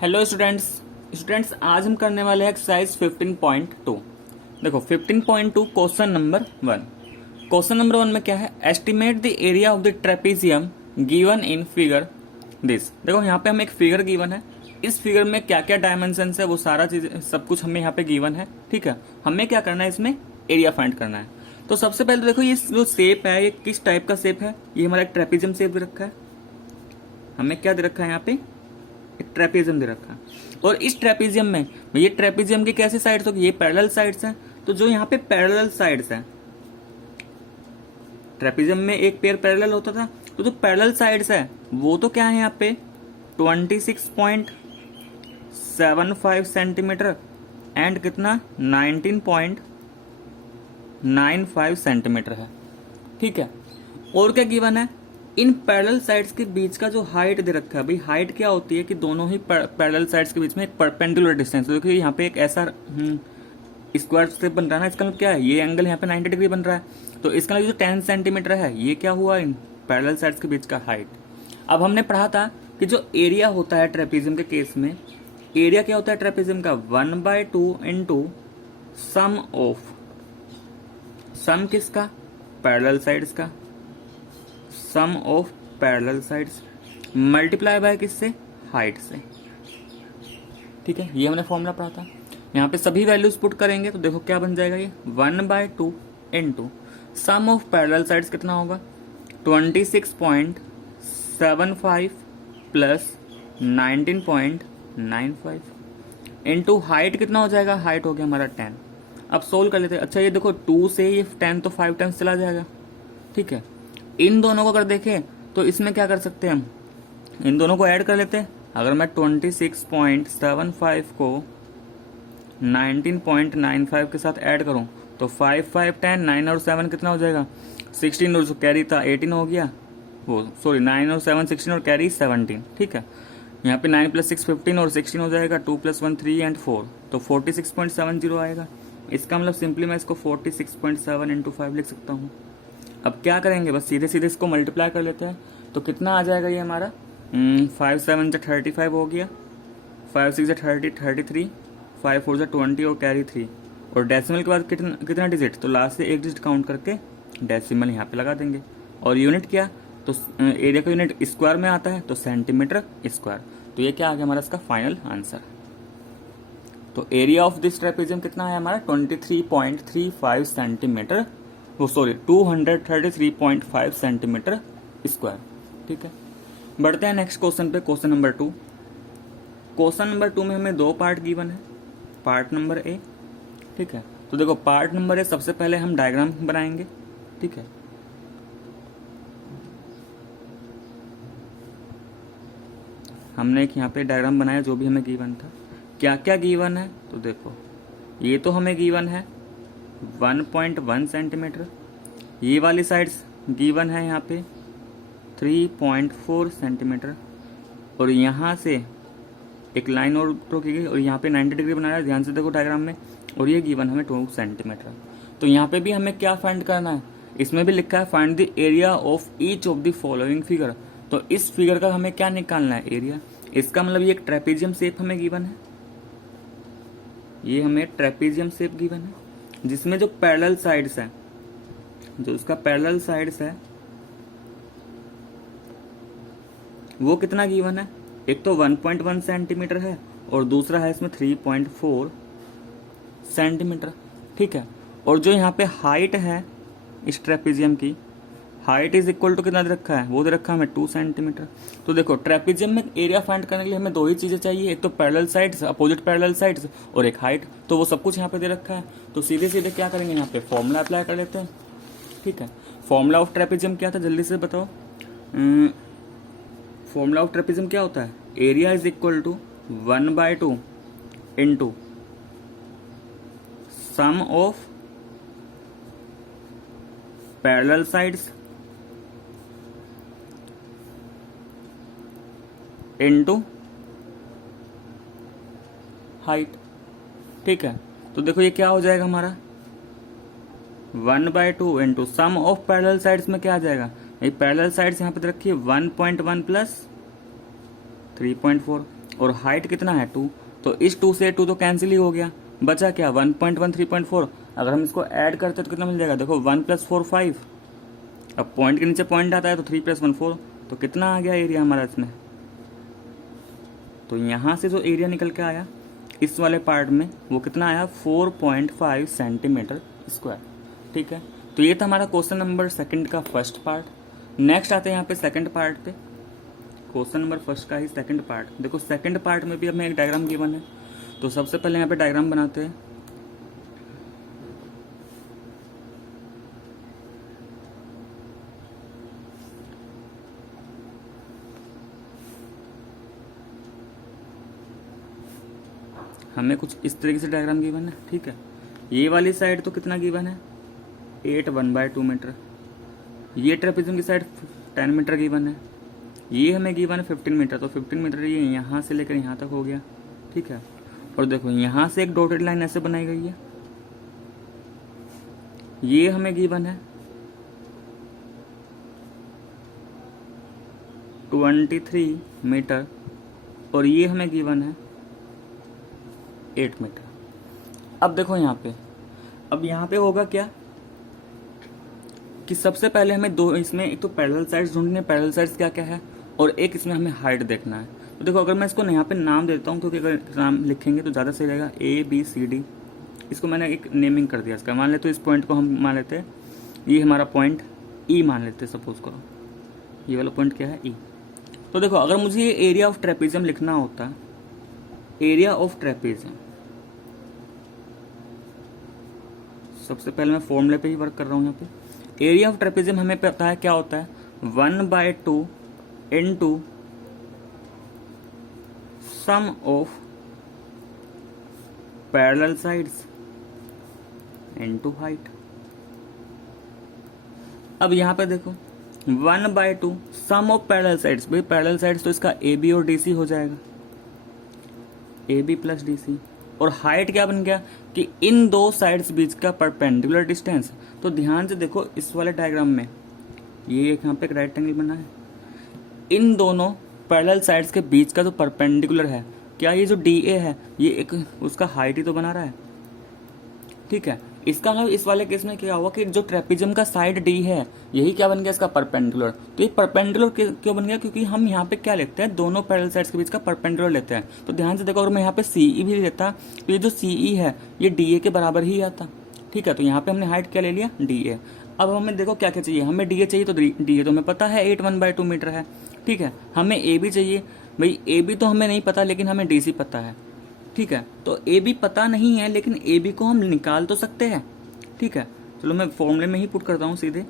Hello students आज हम करने वाले हैं एक्सरसाइज 15.2। देखो 15.2 क्वेश्चन नंबर 1। क्वेश्चन नंबर 1 में क्या है, estimate the area of the trapezium given in figure this. देखो यहाँ पे हमें एक फिगर गिवन है, इस फिगर में क्या क्या डायमेंशन है वो सारा चीज सब कुछ हमें यहाँ पे गिवन है। ठीक है, हमें क्या करना है, इसमें एरिया फाइंड करना है। तो सबसे पहले देखो ये जो शेप है ये किस टाइप का शेप है, ये हमारा एक ट्रेपेजियम शेप दे रखा है। हमें क्या दे रखा है यहाँ पे, एक ट्रेपेजियम दे रखा है। और इस ट्रेपेजियम में ये ट्रेपेजियम की कैसी साइड्स होगी, ये पैरेलल साइड्स हैं। तो जो यहाँ पे पैरेलल साइड्स हैं, ट्रेपेजियम में एक पेयर पैरेलल होता था, तो जो पैरेलल साइड्स है वो तो क्या है यहाँ पे 26.75 सेंटीमीटर एंड कितना 19.95 सेंटीमीटर है। ठीक है, और क्या गिवन है, इन पैरेलल साइड्स के बीच का जो हाइट दे रखा है, भाई हाइट क्या होती है कि दोनों ही पैरेलल साइड्स के बीच में एक परपेंडिकुलर डिस्टेंस। तो देखिए यहाँ पे एक ऐसा स्क्वायर शेप बन रहा है ना, इसका मतलब क्या है, ये एंगल यहाँ पे 90 डिग्री बन रहा है। तो इसका मतलब जो 10 सेंटीमीटर है ये क्या हुआ, इन पैरेलल साइड्स के बीच का हाइट। अब हमने पढ़ा था कि जो एरिया होता है ट्रेपेजियम के केस में, एरिया क्या होता है ट्रेपेजियम का 1/2 इंटू सम ऑफ, सम किसका, पैरेलल साइड्स का, sum of parallel sides multiply by किससे, हाइट से। ठीक है, ये हमने फॉर्मूला पढ़ा था। यहाँ पे सभी वैल्यूज पुट करेंगे तो देखो क्या बन जाएगा, ये 1/2 into sum of parallel sides कितना होगा 26.75 प्लस 19.95 इंटू हाइट कितना हो जाएगा, हाइट हो गया हमारा 10। अब सोल्व कर लेते हैं। अच्छा ये देखो 2 से ये 10 तो 5 टाइम्स चला जाएगा। ठीक है, इन दोनों को अगर देखें तो इसमें क्या कर सकते हैं हम, इन दोनों को ऐड कर लेते हैं। अगर मैं 26.75 को 19.95 के साथ ऐड करूं तो 5 5 10, 9 और 7 कितना हो जाएगा 16, और जो कैरी था 18 हो गया, वो सॉरी 9 और 7 16 और कैरी 17। ठीक है, यहाँ पे 9 + 6 15 और 16 हो जाएगा, 2 + 1 3 एंड 4, तो 46.70 आएगा। इसका मतलब सिंपली मैं इसको 46.7 इंटू 5 लिख सकता हूँ। अब क्या करेंगे, बस सीधे सीधे इसको मल्टीप्लाई कर लेते हैं। तो कितना आ जाएगा ये हमारा 5 7 35 हो गया, 5 6 30 33, 5 4 20 और कैरी 3, और डेसिमल के बाद कितना कितना डिजिट, तो लास्ट से एक डिजिट काउंट करके डेसिमल यहाँ पे लगा देंगे। और यूनिट क्या, तो एरिया का यूनिट स्क्वायर में आता है तो सेंटीमीटर स्क्वायर। तो ये क्या आ गया हमारा इसका फाइनल आंसर। तो एरिया ऑफ दिस ट्रेपेजियम कितना है हमारा 23.35 सेंटीमीटर, वो सॉरी 233.5 सेंटीमीटर स्क्वायर। ठीक है, बढ़ते हैं नेक्स्ट क्वेश्चन पे, क्वेश्चन नंबर 2। क्वेश्चन नंबर 2 में हमें दो पार्ट गिवन है, पार्ट नंबर ए। ठीक है, तो देखो पार्ट नंबर ए, सबसे पहले हम डायग्राम बनाएंगे। ठीक है, हमने एक यहाँ पे डायग्राम बनाया जो भी हमें गिवन था। क्या क्या गिवन है, तो देखो ये तो हमें गिवन है 1.1 सेंटीमीटर, ये वाली साइड्स गिवन है यहाँ पे 3.4 सेंटीमीटर, और यहाँ से एक लाइन और ड्रॉ की गई और यहाँ पे 90 डिग्री बनाया है, ध्यान से देखो डायग्राम में, और ये गिवन हमें 2 सेंटीमीटर। तो यहाँ पे भी हमें क्या फाइंड करना है, इसमें भी लिखा है find the area of each of the following figure. तो इस फिगर का हमें क्या निकालना है, एरिया। इसका मतलब ये एक ट्रेपेजियम शेप हमें गिवन है, ये हमें ट्रेपेजियम शेप गिवन है जिसमें जो पैरेलल साइड्स है, जो उसका पैरेलल साइड्स है वो कितना गिवन है, एक तो 1.1 सेंटीमीटर है और दूसरा है इसमें 3.4 सेंटीमीटर। ठीक है, और जो यहाँ पे हाइट है इस ट्रेपेजियम की, हाइट इज इक्वल टू कितना दे रखा है, वो दे रखा है हमें 2 सेंटीमीटर। तो देखो ट्रेपेजियम में एरिया फाइंड करने के लिए हमें दो ही चीजें चाहिए, एक तो parallel sides, opposite parallel sides, और एक हाइट। तो वो सब कुछ यहाँ पे दे रखा है। तो सीधे सीधे क्या करेंगे, यहाँ पे फॉर्मूला अप्लाई कर लेते हैं। ठीक है, फॉर्मूला ऑफ ट्रेपेजियम क्या था, जल्दी से बताओ। फॉर्मूला ऑफ ट्रेपेजियम क्या होता है, area is equal to 1/2 into sum of parallel sides into height. ठीक है, तो देखो ये क्या हो जाएगा हमारा 1/2 into sum of parallel sides में क्या आ जाएगा, ये पैरेलल साइड्स यहाँ पे रखिए 1.1 प्लस 3.4, और हाइट कितना है 2, तो इस 2 से 2 तो कैंसिल ही हो गया, बचा क्या 1.1 3.4। अगर हम इसको ऐड करते तो कितना मिल जाएगा, देखो 1 + 4 5। अब पॉइंट के नीचे पॉइंट आता है तो 3 + 1 4, तो कितना आ गया एरिया हमारा इसमें। तो यहाँ से जो एरिया निकल के आया इस वाले पार्ट में वो कितना आया 4.5 सेंटीमीटर स्क्वायर। ठीक है, तो ये था हमारा क्वेश्चन नंबर सेकंड का फर्स्ट पार्ट। नेक्स्ट आते हैं यहाँ पे सेकंड पार्ट पे, क्वेश्चन नंबर फर्स्ट का ही सेकंड पार्ट। देखो सेकंड पार्ट में भी हमें एक डायग्राम गिवन है, तो सबसे पहले यहाँ पे डायग्राम बनाते हैं। हमें कुछ इस तरीके से डायग्राम गिवन है। ठीक है, ये वाली साइड तो कितना गिवन है 8 1/2 मीटर, ये ट्रेपेजियम की साइड 10 मीटर गिवन है, ये हमें गिवन है 15 मीटर, तो 15 मीटर ये यहाँ से लेकर यहाँ तक हो गया। ठीक है, और देखो यहाँ से एक डॉटेड लाइन ऐसे बनाई गई है, ये हमें गिवन है 23 मीटर, और ये हमें गिवन है 8 मीटर। अब देखो यहाँ पे, अब यहाँ पे होगा क्या कि सबसे पहले हमें दो इसमें एक तो पैरेलल साइड्स ढूंढनी है, पैरेलल साइड्स क्या क्या है, और एक इसमें हमें हाइट देखना है। तो देखो अगर मैं इसको यहाँ पे नाम देता हूँ, क्योंकि अगर नाम लिखेंगे तो ज़्यादा सही रहेगा, ABCD, इसको मैंने एक नेमिंग कर दिया इसका। मान लेते इस पॉइंट को हम मान लेते हैं ये हमारा पॉइंट E मान लेते हैं, सपोज करो ये वाला पॉइंट क्या है E। तो देखो अगर मुझे ये एरिया ऑफ ट्रेपेजियम लिखना होता, एरिया ऑफ ट्रेपेजियम, सबसे पहले मैं फॉर्मूले पे ही वर्क कर रहा हूँ यहाँ पे। एरिया ऑफ ट्रेपेजियम हमें पता है क्या होता है 1/2 into sum of parallel sides into height. अब यहाँ पे देखो 1/2 सम ऑफ पैरेलल साइड्स, भाई पैरेलल साइड्स तो इसका AB और DC हो जाएगा, AB + DC। और हाइट क्या बन गया कि इन दो साइड्स बीच का परपेंडिकुलर डिस्टेंस। तो ध्यान से देखो इस वाले डायग्राम में ये एक यहाँ पे एक राइट एंगल बना है, इन दोनों पैरेलल साइड्स के बीच का जो परपेंडिकुलर है, क्या ये जो DA है ये एक उसका हाइट ही तो बना रहा है। ठीक है, इसका मतलब इस वाले केस में क्या हुआ कि जो ट्रेपेजियम का साइड D है यही क्या बन गया इसका परपेंडिकुलर। तो ये परपेंडिकुलर क्यों बन गया, क्योंकि हम यहाँ पे क्या लेते हैं दोनों पैरेलल साइड्स के बीच का परपेंडिकुलर लेते हैं। तो ध्यान से देखो अगर मैं यहाँ पे CE भी लेता तो ये जो CE है ये DA के बराबर ही आता। ठीक है, तो यहाँ पे हमने हाइट क्या ले लिया DA। अब हमें देखो क्या क्या चाहिए, हमें DA चाहिए, तो DA तो हमें पता है 8 1/2 मीटर है। ठीक है, हमें AB चाहिए, भाई AB तो हमें नहीं पता लेकिन हमें DC पता है। ठीक है, तो AB पता नहीं है लेकिन AB को हम निकाल तो सकते हैं। ठीक है, चलो मैं फॉर्मूले में ही पुट करता हूँ सीधे।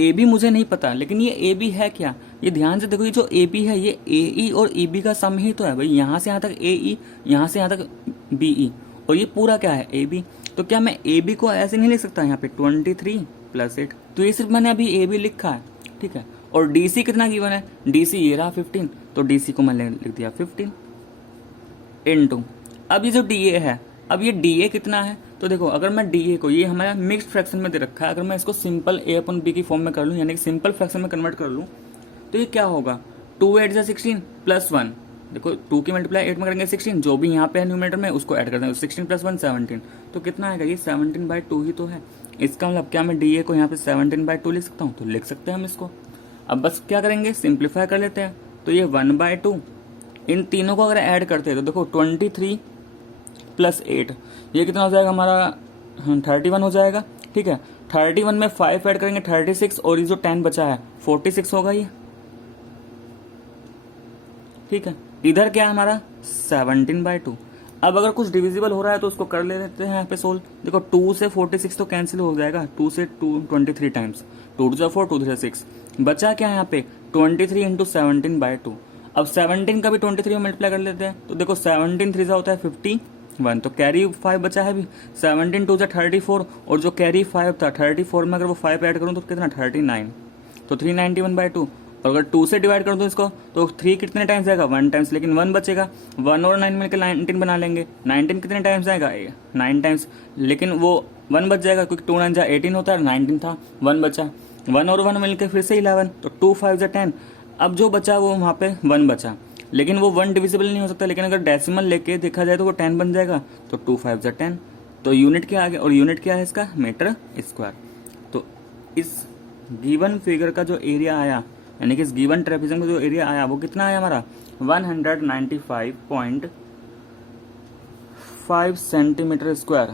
AB मुझे नहीं पता लेकिन ये AB है क्या, ये ध्यान से देखो, ये जो AB है ये AE और EB का सम ही तो है भाई। यहाँ से यहाँ तक AE, यहाँ से यहाँ तक BE, और ये पूरा क्या है AB। तो क्या मैं AB को ऐसे नहीं लिख सकता यहाँ पे 23 + 8, तो ये सिर्फ मैंने अभी AB लिखा है। ठीक है, और DC कितना गिवन है, DC ये रहा 15, तो DC को मैंने लिख दिया 15 इंटू, अब ये जो DA है, अब ये DA कितना है, तो देखो अगर मैं DA को, ये हमारा मिक्स्ड फ्रैक्शन में दे रखा है, अगर मैं इसको सिंपल A/B की फॉर्म में कर लूँ, यानी कि सिंपल फ्रैक्शन में कन्वर्ट कर लूँ, तो ये क्या होगा 2 8 16 + 1। देखो 2 की मल्टीप्लाई 8 में करेंगे 16, जो भी यहाँ पे है न्यूमरेटर में उसको ऐड कर देंगे, 16 + 1 17, तो कितना आएगा ये 17/2 ही तो है। इसका मतलब क्या मैं DA को यहाँ पे 17/2 लिख सकता हूँ, तो लिख सकते हैं हम इसको। अब बस क्या करेंगे सिंप्लीफाई कर लेते हैं, तो ये 1/2, इन तीनों को अगर ऐड करते हैं तो देखो 23 + 8 ये कितना हो जाएगा हमारा 31 हो जाएगा। ठीक है, 31 में 5 ऐड करेंगे 36, और ये जो 10 बचा है 46 होगा ये। ठीक है, इधर क्या है हमारा 17/2। अब अगर कुछ डिविजिबल हो रहा है तो उसको कर ले लेते हैं यहाँ पे सोल्व। देखो 2 से 46 तो कैंसिल हो जाएगा, 2 से 2 23 टाइम्स, 2 × 4 2 × 6, बचा क्या है यहाँ पे 23 × 17/2। अब 17 का भी 23 में मल्टीप्लाई कर लेते हैं, तो देखो 17 3 होता है 51, तो कैरी 5 बचा है भी, 17 2 34, और जो कैरी 5 था 34 में अगर वो 5 ऐड करूँ तो कितना 39, तो 391/2। और अगर 2 से डिवाइड कर दूँ इसको तो 3 कितने टाइम्स आएगा 1 टाइम्स, लेकिन 1 बचेगा, 1 और 9 मिलकर 19 बना लेंगे, 19 कितने टाइम्स आएगा 9 टाइम्स, लेकिन वो 1 बच जाएगा क्योंकि 2 9 18 होता है, 19 था 1 बचा, 1 और 1 मिलकर फिर से 11, तो 2 5 10। अब जो बचा वो वहाँ पे 1 बचा, लेकिन वो 1 डिविजिबल नहीं हो सकता, लेकिन अगर डेसिमल लेके देखा जाए तो वो 10 बन जाएगा, तो 2 5 जा 10। तो यूनिट क्या आ गया, और यूनिट क्या है इसका, मीटर स्क्वायर। तो इस गिवन फिगर का जो एरिया आया, यानी कि इस गिवन ट्रेपेजियम का जो एरिया आया वो कितना आया हमारा, 195.5 सेंटीमीटर स्क्वायर।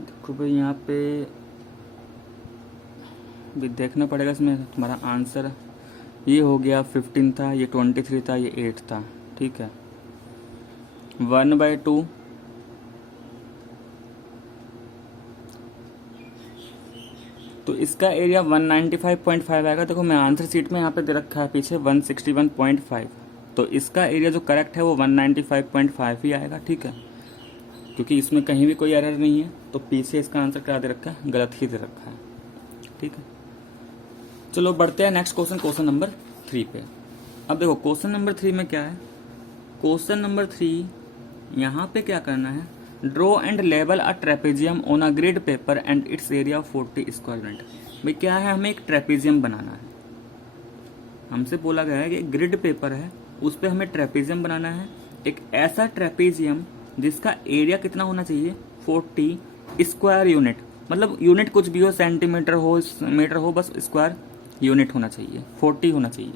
देखो भाई यहाँ पे भी देखना पड़ेगा, इसमें तुम्हारा आंसर ये हो गया 15 था, ये 23 था, ये 8 था, ठीक है। 1/2 तो इसका एरिया 195.5 आएगा। देखो मैं आंसर सीट में यहाँ पे दे रखा है पीछे 161.5, तो इसका एरिया जो करेक्ट है वो 195.5 ही आएगा, ठीक है, क्योंकि इसमें कहीं भी कोई एरर नहीं है। तो पीछे इसका आंसर क्या दे रखा है, गलत ही दे रखा है, ठीक है। चलो बढ़ते हैं नेक्स्ट क्वेश्चन, क्वेश्चन नंबर 3 पे। अब देखो क्वेश्चन नंबर 3 में क्या है, क्वेश्चन नंबर 3 यहाँ पे क्या करना है, draw and label a trapezium on a grid paper and it's area 40 square unit. भाई क्या है, हमें एक ट्रेपेजियम बनाना है। हमसे बोला गया है कि ग्रिड पेपर है, उस पर हमें ट्रेपेजियम बनाना है, एक ऐसा ट्रेपेजियम जिसका एरिया कितना होना चाहिए, 40 स्क्वायर यूनिट। मतलब यूनिट कुछ भी हो, सेंटीमीटर हो, मीटर हो, बस स्क्वायर यूनिट होना चाहिए, 40 होना चाहिए।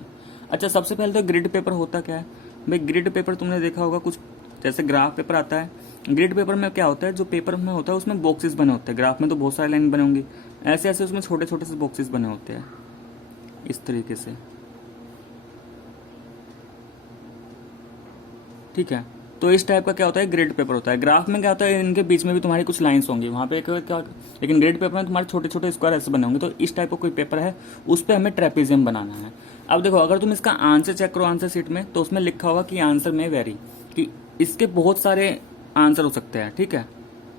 अच्छा सबसे पहले तो ग्रिड पेपर होता क्या है भाई, ग्रिड पेपर तुमने देखा होगा कुछ जैसे ग्राफ पेपर आता है। ग्रिड पेपर में क्या होता है, जो पेपर में होता है उसमें बॉक्सेस बने होते हैं, ग्राफ में तो बहुत सारे लाइन बने होंगे, ऐसे ऐसे उसमें छोटे छोटे से बॉक्सेस बने होते हैं इस तरीके से, ठीक है। तो इस टाइप का क्या होता है, ग्रिड पेपर होता है। ग्राफ में क्या होता है, इनके बीच में भी तुम्हारी कुछ लाइंस होंगी, वहाँ पे क्या, लेकिन ग्रिड पेपर में तुम्हारे छोटे छोटे स्क्वायर ऐसे बने होंगे। तो इस टाइप का कोई पेपर है, उस पर हमें ट्रेपेजियम बनाना है। अब देखो अगर तुम इसका आंसर चेक करो आंसर शीट में, तो उसमें लिखा होगा कि आंसर में वेरी, कि इसके बहुत सारे आंसर हो सकते हैं, ठीक है,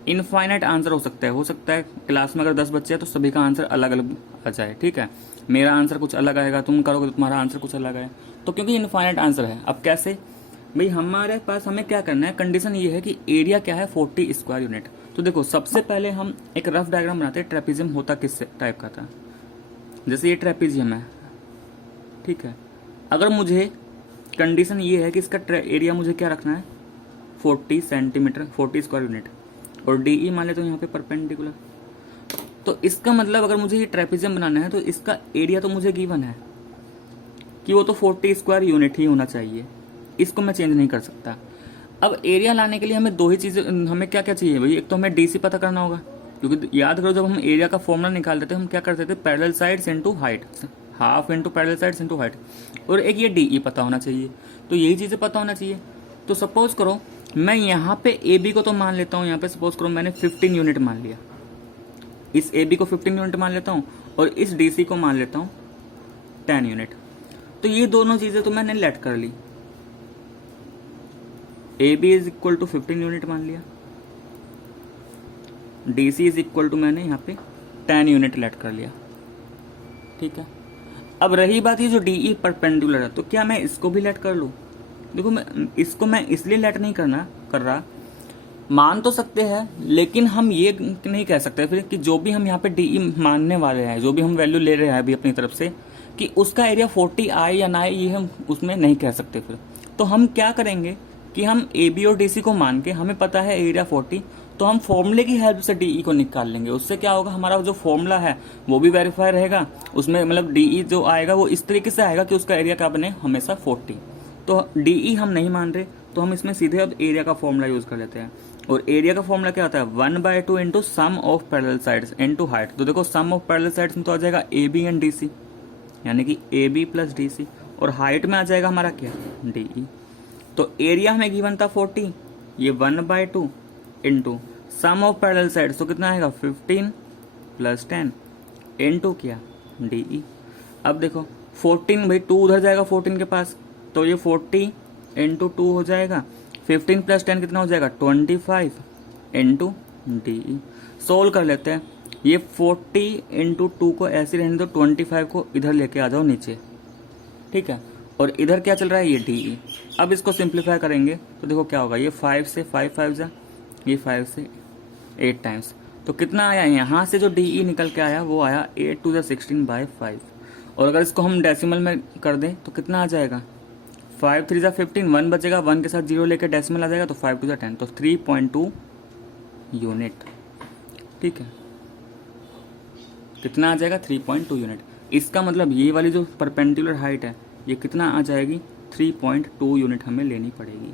इनफाइनाइट आंसर हो सकता है क्लास में अगर 10 बच्चे हैं तो सभी का आंसर अलग अलग आ जाए, ठीक है। मेरा आंसर कुछ अलग आएगा, तुम करोगे तो तुम्हारा आंसर कुछ अलग आए, तो क्योंकि इनफाइनाइट आंसर है। अब कैसे भाई, हमारे पास हमें क्या करना है, कंडीशन ये है कि एरिया क्या है, 40 स्क्वायर यूनिट। तो देखो सबसे पहले हम एक रफ डायग्राम बनाते हैं, ट्रेपेजियम होता किस टाइप का था। जैसे ये ट्रेपेजियम है, ठीक है, अगर मुझे कंडीशन ये है कि इसका एरिया मुझे क्या रखना है, 40 सेंटीमीटर, 40 स्क्वायर यूनिट, और डी मान लेते हो यहाँ पे परपेंडिकुलर। तो इसका मतलब अगर मुझे ये ट्रेपेजियम बनाना है तो इसका एरिया तो मुझे गिवन है कि वो तो 40 स्क्वायर यूनिट ही होना चाहिए, इसको मैं चेंज नहीं कर सकता। अब एरिया लाने के लिए हमें दो ही चीजें, हमें क्या क्या चाहिए भाई, एक तो हमें डीसी पता करना होगा, क्योंकि याद करो जब हम एरिया का फॉर्मूला निकालते थे हम क्या करते थे, parallel sides into height, half into parallel sides into height, और एक ये डीई पता होना चाहिए। तो यही चीजें पता होना चाहिए। तो सपोज करो मैं यहाँ पे ए बी को तो मान लेता हूँ, यहाँ पे सपोज करो मैंने 15 यूनिट मान लिया, इस ए बी को 15 यूनिट मान लेता हूँ, और इस डीसी को मान लेता हूँ 10 यूनिट। तो ये दोनों चीजें तो मैंने लेट कर ली, A B is equal to 15 unit मान लिया, डीसी इज इक्वल टू मैंने यहाँ पे 10 यूनिट लेट कर लिया, ठीक है। अब रही बात ये जो डीई परपेंडिकुलर है, तो क्या मैं इसको भी लेट कर लूँ? देखो मैं इसलिए लेट नहीं कर रहा, मान तो सकते हैं, लेकिन हम ये नहीं कह सकते फिर कि जो भी हम यहाँ पे डीई मानने वाले हैं, जो भी हम वैल्यू ले रहे हैं अभी अपनी तरफ से, कि उसका एरिया 40 आए या ना आए, ये हम उसमें नहीं कह सकते फिर। तो हम क्या करेंगे कि हम ए बी और डीसी को मान के, हमें पता है एरिया 40, तो हम फॉर्मूले की हेल्प से डीई को निकाल लेंगे। उससे क्या होगा, हमारा जो फॉर्मूला है वो भी वेरीफाई रहेगा, उसमें मतलब डीई जो आएगा वो इस तरीके से आएगा कि उसका एरिया क्या बने, हमेशा 40। तो डीई हम नहीं मान रहे, तो हम इसमें सीधे अब एरिया का फॉर्मूला यूज कर लेते हैं। और एरिया का फॉर्मूला क्या होता है, 1/2 into sum of parallel sides into height. तो देखो सम ऑफ पैरेलल साइड्स में तो आ जाएगा A B and D C, यानी कि A B plus D C, और हाइट में आ जाएगा हमारा क्या, डीई। तो एरिया हमें गिवन था 40, ये 1/2 into sum of parallel sides, तो कितना आएगा 15 प्लस 10 इंटू क्या, डीई। अब देखो 14, भाई 2 उधर जाएगा 14 के पास, तो ये 40 इंटू 2 हो जाएगा, 15 प्लस 10 कितना हो जाएगा 25 इंटू डीई। सोल्व कर लेते हैं, ये 40 इंटू 2 को ऐसे रहने दो, 25 को इधर लेके आ जाओ नीचे, ठीक है, और इधर क्या चल रहा है, ये डीई। अब इसको सिंप्लीफाई करेंगे तो देखो क्या होगा, ये 5 से 5 जा, ये 5 से 8 टाइम्स, तो कितना आया, यहाँ से जो डीई निकल के आया वो आया 8 to the 16/5। और अगर इसको हम डेसिमल में कर दें तो कितना आ जाएगा, 5 3 ज़ा 15, 1 बचेगा, 1 के साथ 0 लेकर डेसिमल आ जाएगा तो 5 2 ज़ा 10, तो 3.2 यूनिट। ठीक है, कितना आ जाएगा 3.2 यूनिट। इसका मतलब ये वाली जो परपेंडिकुलर हाइट है ये कितना आ जाएगी 3.2 यूनिट हमें लेनी पड़ेगी।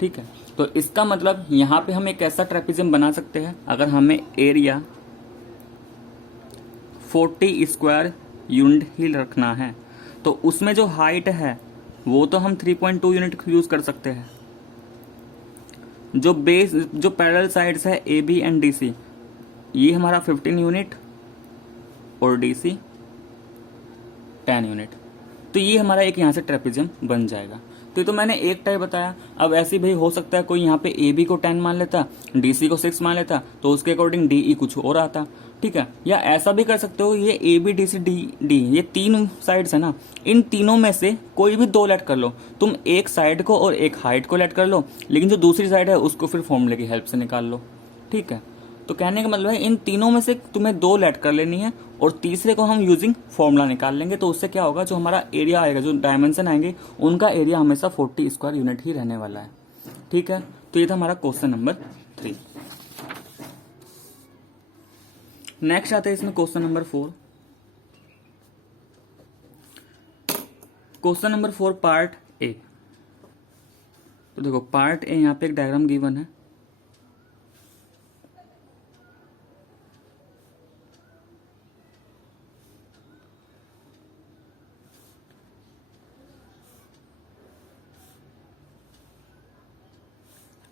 ठीक है, तो इसका मतलब यहाँ पे हम एक ऐसा ट्रेपेजियम बना सकते हैं, अगर हमें एरिया 40 स्क्वायर यूनिट ही रखना है तो उसमें जो हाइट है वो तो हम 3.2 यूनिट यूज कर सकते हैं। जो पैरेलल साइड्स है A B and D C, ये हमारा 15 यूनिट और डी सी 10 यूनिट, तो ये हमारा एक यहाँ से ट्रेपेजियम बन जाएगा। तो ये तो मैंने एक टाइप बताया। अब ऐसे भाई हो सकता है कोई यहाँ पे ए बी को 10 मान लेता, डी सी को 6 मान लेता, तो उसके अकॉर्डिंग डी ई कुछ और आता। ठीक है, या ऐसा भी कर सकते हो, ये A B D C D D ये 3 साइड्स है ना, इन तीनों में से कोई भी 2 लेट कर लो तुम, एक साइड को और एक हाइट को लेट कर लो, लेकिन जो दूसरी साइड है उसको फिर फॉर्मूले की हेल्प से निकाल लो। ठीक है, तो कहने का मतलब है इन तीनों में से तुम्हें 2 लेट कर लेनी है और तीसरे को हम यूजिंग फॉर्मूला निकाल लेंगे। तो उससे क्या होगा, जो हमारा एरिया आएगा, जो डायमेंशन आएंगे उनका एरिया हमेशा 40 स्क्वायर यूनिट ही रहने वाला है। ठीक है, तो ये था हमारा क्वेश्चन नंबर 3। नेक्स्ट आते हैं इसमें question number 4। Question number 4 part A. तो देखो पार्ट ए, यहाँ पे एक डायग्राम गिवन है।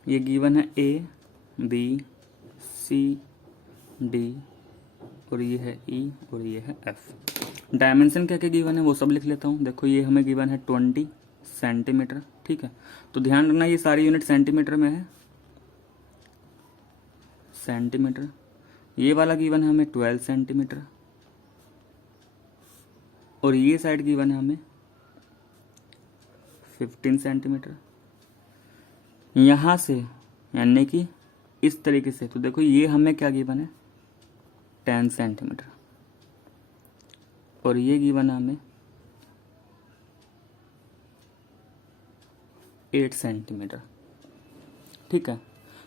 ये गिवन है ए बी सी डी और ये है ई और ये है एफ। डायमेंशन क्या क्या गिवन है वो सब लिख लेता हूँ। देखो ये हमें गिवन है 20 सेंटीमीटर। ठीक है, तो ध्यान रखना ये सारी यूनिट सेंटीमीटर में है, सेंटीमीटर। ये वाला गिवन है हमें 12 सेंटीमीटर और ये साइड गिवन है हमें 15 सेंटीमीटर। यहाँ से यानी कि इस तरीके से, तो देखो ये हमें क्या गिवन है 10 सेंटीमीटर और ये गिवन है हमें 8 सेंटीमीटर। ठीक है,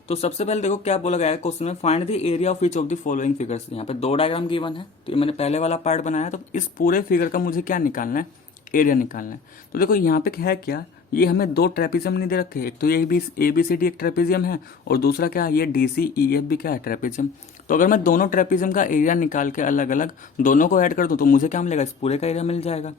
तो सबसे पहले देखो क्या बोला गया है क्वेश्चन में, find the area of each of the following figures. यहाँ पे 2 डायग्राम गिवन है, तो ये मैंने पहले वाला पार्ट बनाया, तो इस पूरे फिगर का मुझे क्या निकालना है, एरिया निकालना है। तो देखो यहाँ पे है क्या, ये हमें 2 ट्रेपेजियम नहीं दे रखे, एक तो ये ए बी सी डी एक ट्रेपेजियम है और दूसरा क्या है ये डी सी ई एफ भी क्या है ट्रेपेजियम। तो अगर मैं दोनों ट्रेपेजियम का एरिया निकाल के अलग अलग दोनों को ऐड कर दूं तो मुझे क्या मिलेगा, इस पूरे का एरिया मिल जाएगा।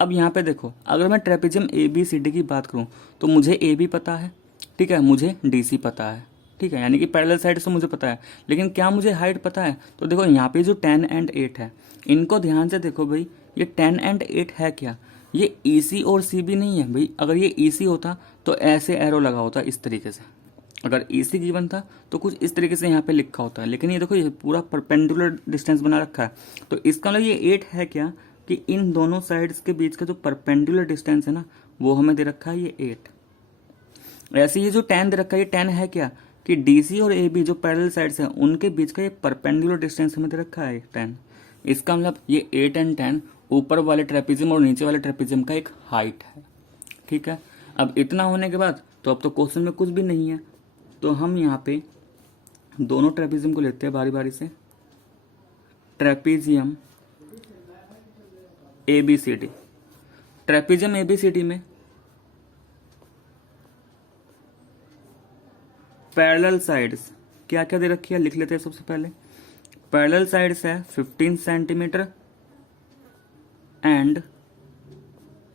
अब यहाँ पे देखो अगर मैं trapezium A B C D की बात करूँ तो मुझे ए बी पता है, ठीक है, मुझे डी सी पता है। ठीक है, यानी कि पैरेलल साइड से मुझे पता है, लेकिन क्या मुझे हाइट पता है। तो देखो यहाँ पे जो 10 एंड 8 है, इनको ध्यान से देखो भाई, ये 10 एंड 8 है क्या, ये EC और CB नहीं है भाई। अगर ये EC होता तो ऐसे एरो लगा होता इस तरीके से, अगर EC गिवन था तो कुछ इस तरीके से यहाँ पे लिखा होता है, लेकिन ये देखो ये पूरा परपेंडिकुलर डिस्टेंस बना रखा है। तो इसका मतलब ये 8 है क्या, कि इन दोनों साइड्स के बीच का जो परपेंडिकुलर डिस्टेंस है ना वो हमें दे रखा है ये 8। ऐसे ये जो 10 दे रखा है ये 10 है क्या, कि DC और AB जो पैरेलल साइड्स हैं उनके बीच का ये परपेंडिकुलर डिस्टेंस हमें दे रखा है 10। इसका मतलब ये 8 एंड 10 ऊपर वाले ट्रेपेजियम और नीचे वाले ट्रेपेजियम का एक हाइट है। ठीक है, अब इतना होने के बाद तो अब तो क्वेश्चन में कुछ भी नहीं है, तो हम यहाँ पे दोनों ट्रेपेजियम को लेते हैं बारी बारी से। ट्रेपेजियम ABCD, ट्रेपेजियम ABCD में पैरेलल साइड्स क्या क्या दे रखी है लिख लेते हैं। सबसे पहले पैरेलल साइड्स है 15 सेंटीमीटर एंड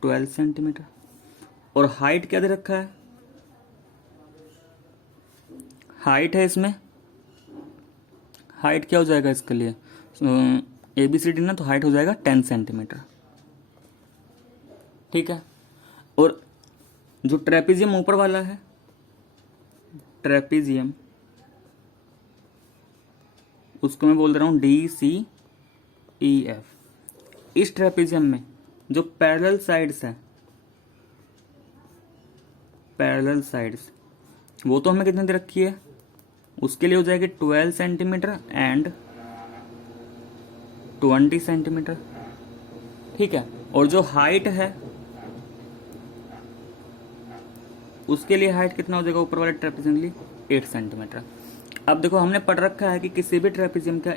12 सेंटीमीटर और हाइट क्या दे रखा है, हाइट है इसमें, हाइट क्या हो जाएगा इसके लिए ABCD ना, तो हाइट हो जाएगा 10 सेंटीमीटर। ठीक है, और जो ट्रेपेजियम ऊपर वाला है, ट्रेपेजियम उसको मैं बोल रहा हूं DCEF। इस ट्रेपेजियम में जो पैरेलल साइड्स है, पैरेलल साइड्स वो तो हमें कितने दे रखी है, उसके लिए हो जाएगी 12 सेंटीमीटर एंड 20 सेंटीमीटर। ठीक है, और जो हाइट है उसके लिए हाइट कितना हो जाएगा ऊपर वाले ट्रेपेजियम के लिए 8 सेंटीमीटर। अब देखो हमने पढ़ रखा है कि किसी भी ट्रेपेजियम का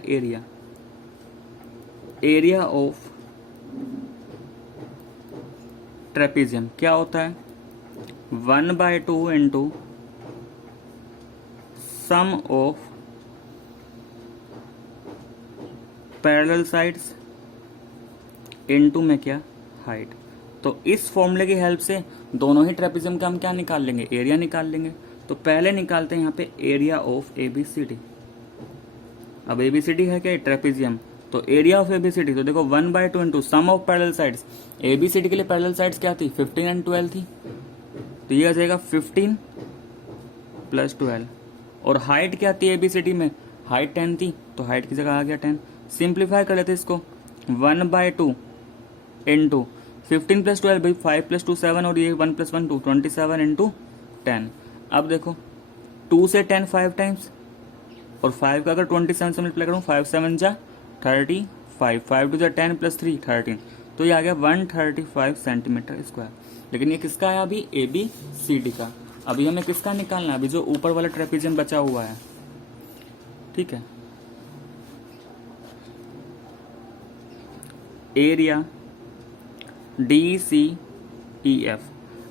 एरिया ऑफ ट्रेपेजियम क्या होता है 1/2 into sum of parallel sides into में क्या हाइट। तो इस फॉर्मूले की हेल्प से दोनों ही ट्रेपेजियम का हम क्या निकाल लेंगे एरिया निकाल लेंगे। तो पहले निकालते हैं यहाँ पे एरिया ऑफ ABCD। अब ABCD है क्या ट्रेपेजियम, तो एरिया ऑफ ABCD तो देखो 1/2 into sum of parallel sides. ABCD के लिए पैरेलल साइड्स क्या थी 15 एंड 12 थी, तो ये आ जाएगा 15 + 12। और हाइट क्या थी ABCD में हाइट 10 थी, तो हाइट की जगह आ गया 10। सिंप्लीफाई कर लेते इसको 1/2 इंटू 15 + 12 भाई 5 + 2 7 और ये 1 + 1 2 27 इंटू 10। अब देखो 2 से 10 5 टाइम्स और 5 का अगर 27 से मल्टीप्लाई करूँ 5 7 जा 35 5 2 जा 10 + 3 13, तो ये आ गया 135 सेंटीमीटर स्क्वायर। लेकिन ये किसका है अभी ABCD का। अभी हमें किसका निकालना है अभी जो ऊपर वाला ट्रेपेजियम बचा हुआ है, ठीक है। एरिया DCEF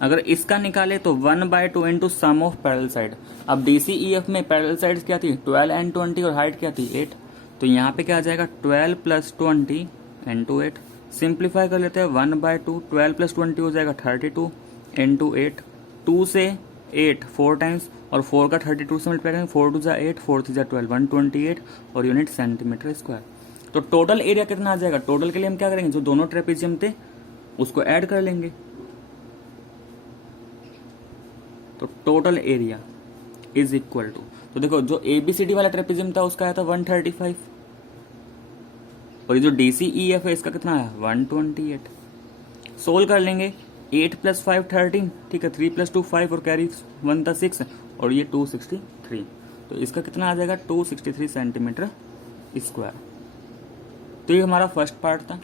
अगर इसका निकाले तो 1/2 into sum of parallel side. अब DCEF में पैरेलल साइड्स क्या थी 12 एंड 20 और हाइट क्या थी 8, तो यहाँ पे क्या आ जाएगा 12 + 20 इंटू 8। सिंप्लीफाई कर लेते हैं 1/2 12 + 20 हो जाएगा 32 इंटू 8। 2 से 8 4 टाइम्स और 4 का 32 से मल्टीप्लाई करेंगे 4 2 जा 8 4 3 जा 12 128 और यूनिट सेंटीमीटर स्क्वायर। तो टोटल एरिया कितना आ जाएगा, टोटल के लिए हम क्या करेंगे जो दोनों ट्रेपेजियम थे उसको ऐड कर लेंगे। तो total area is equal to, तो देखो जो ABCD वाला ट्रेपेजियम था उसका आया था 135 और ये जो DCEF है इसका कितना आया 128। सोल्व कर लेंगे 8 + 5 13, ठीक है 3 + 2 5 और कैरी 1 था 6 और ये 263, तो इसका कितना आ जाएगा 263 सेंटीमीटर स्क्वायर। तो ये हमारा फर्स्ट पार्ट था।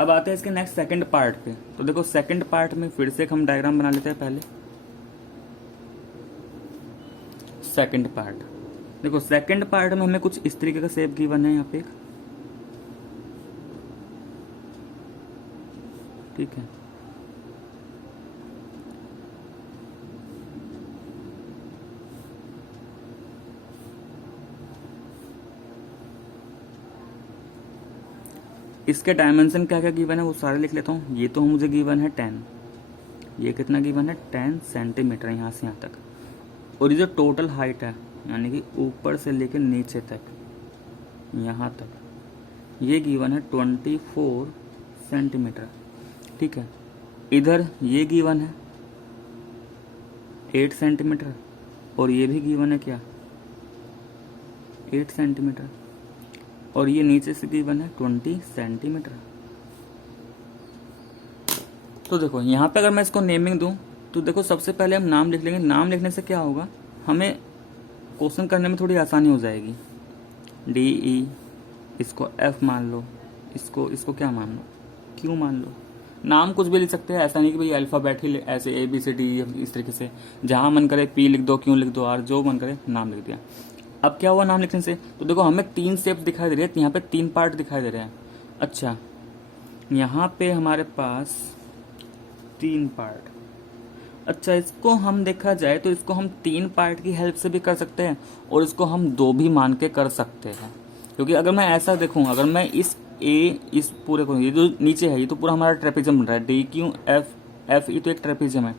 अब आते हैं इसके नेक्स्ट सेकंड पार्ट पे। तो देखो सेकंड पार्ट में फिर से हम डायग्राम बना लेते हैं। पहले सेकंड पार्ट, देखो सेकंड पार्ट में हमें कुछ इस तरीके का शेप गिवन है यहाँ पे, ठीक है। इसके डायमेंशन क्या क्या गिवन है वो सारे लिख लेता हूँ। ये तो मुझे गिवन है 10, ये कितना गिवन है 10 सेंटीमीटर यहाँ से यहाँ तक। और ये जो टोटल हाइट है यानी कि ऊपर से लेकर नीचे तक यहाँ तक ये गिवन है 24 सेंटीमीटर, ठीक है। इधर ये गिवन है 8 सेंटीमीटर और ये भी गिवन है क्या 8 सेंटीमीटर और ये नीचे से गिवन है 20 सेंटीमीटर। तो देखो यहाँ पे अगर मैं इसको नेमिंग दूं तो देखो सबसे पहले हम नाम लिख लेंगे। नाम लिखने से क्या होगा हमें क्वेश्चन करने में थोड़ी आसानी हो जाएगी। DE, इसको F मान लो, इसको क्या मान लो Q मान लो। नाम कुछ भी लिख सकते हैं, ऐसा नहीं कि भाई अल्फ़ाबेट ही ऐसे ABCD इस तरीके से, जहाँ मन करे P लिख दो, Q लिख दो, R जो मन करे नाम लिख दिया। अब क्या हुआ नाम लिखने से, तो देखो हमें 3 स्टेप्स दिखाई दे रहे हैं, यहाँ पे 3 पार्ट दिखाई दे रहे हैं। अच्छा यहाँ पे हमारे पास 3 पार्ट। अच्छा इसको हम देखा जाए तो इसको हम 3 पार्ट की हेल्प से भी कर सकते हैं और इसको हम 2 भी मान के कर सकते हैं। क्योंकि अगर मैं ऐसा देखूं, अगर मैं इस पूरे को, ये जो नीचे है ये तो पूरा हमारा ट्रेपेजियम बन रहा है, DQF ये तो एक ट्रेपेजियम है।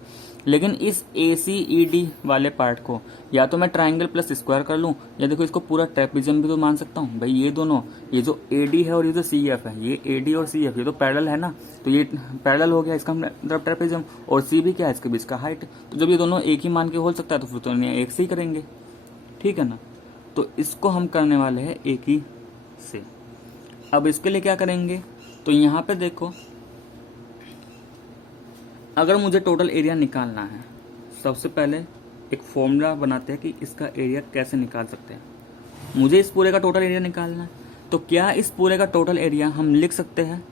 लेकिन इस ACED वाले पार्ट को या तो मैं ट्राइंगल प्लस स्क्वायर कर लूं या देखो इसको पूरा ट्रेपेजियम भी तो मान सकता हूं भाई। ये दोनों, ये जो AD है और ये जो CF है, ये AD और CF ये तो पैरेलल है ना, तो ये पैरेलल हो गया इसका मतलब ट्रेपेजियम। और C भी क्या है इसके बीच का हाइट। तो जब ये दोनों एक ही मान के हो सकता है तो फिर तो एक से ही करेंगे, ठीक है ना। तो इसको हम करने वाले हैं एक ही से। अब इसके लिए क्या करेंगे, तो यहाँ पे देखो अगर मुझे टोटल एरिया निकालना है, सबसे पहले एक फॉर्मूला बनाते हैं कि इसका एरिया कैसे निकाल सकते हैं। मुझे इस पूरे का टोटल एरिया निकालना है, तो क्या इस पूरे का टोटल एरिया हम लिख सकते हैं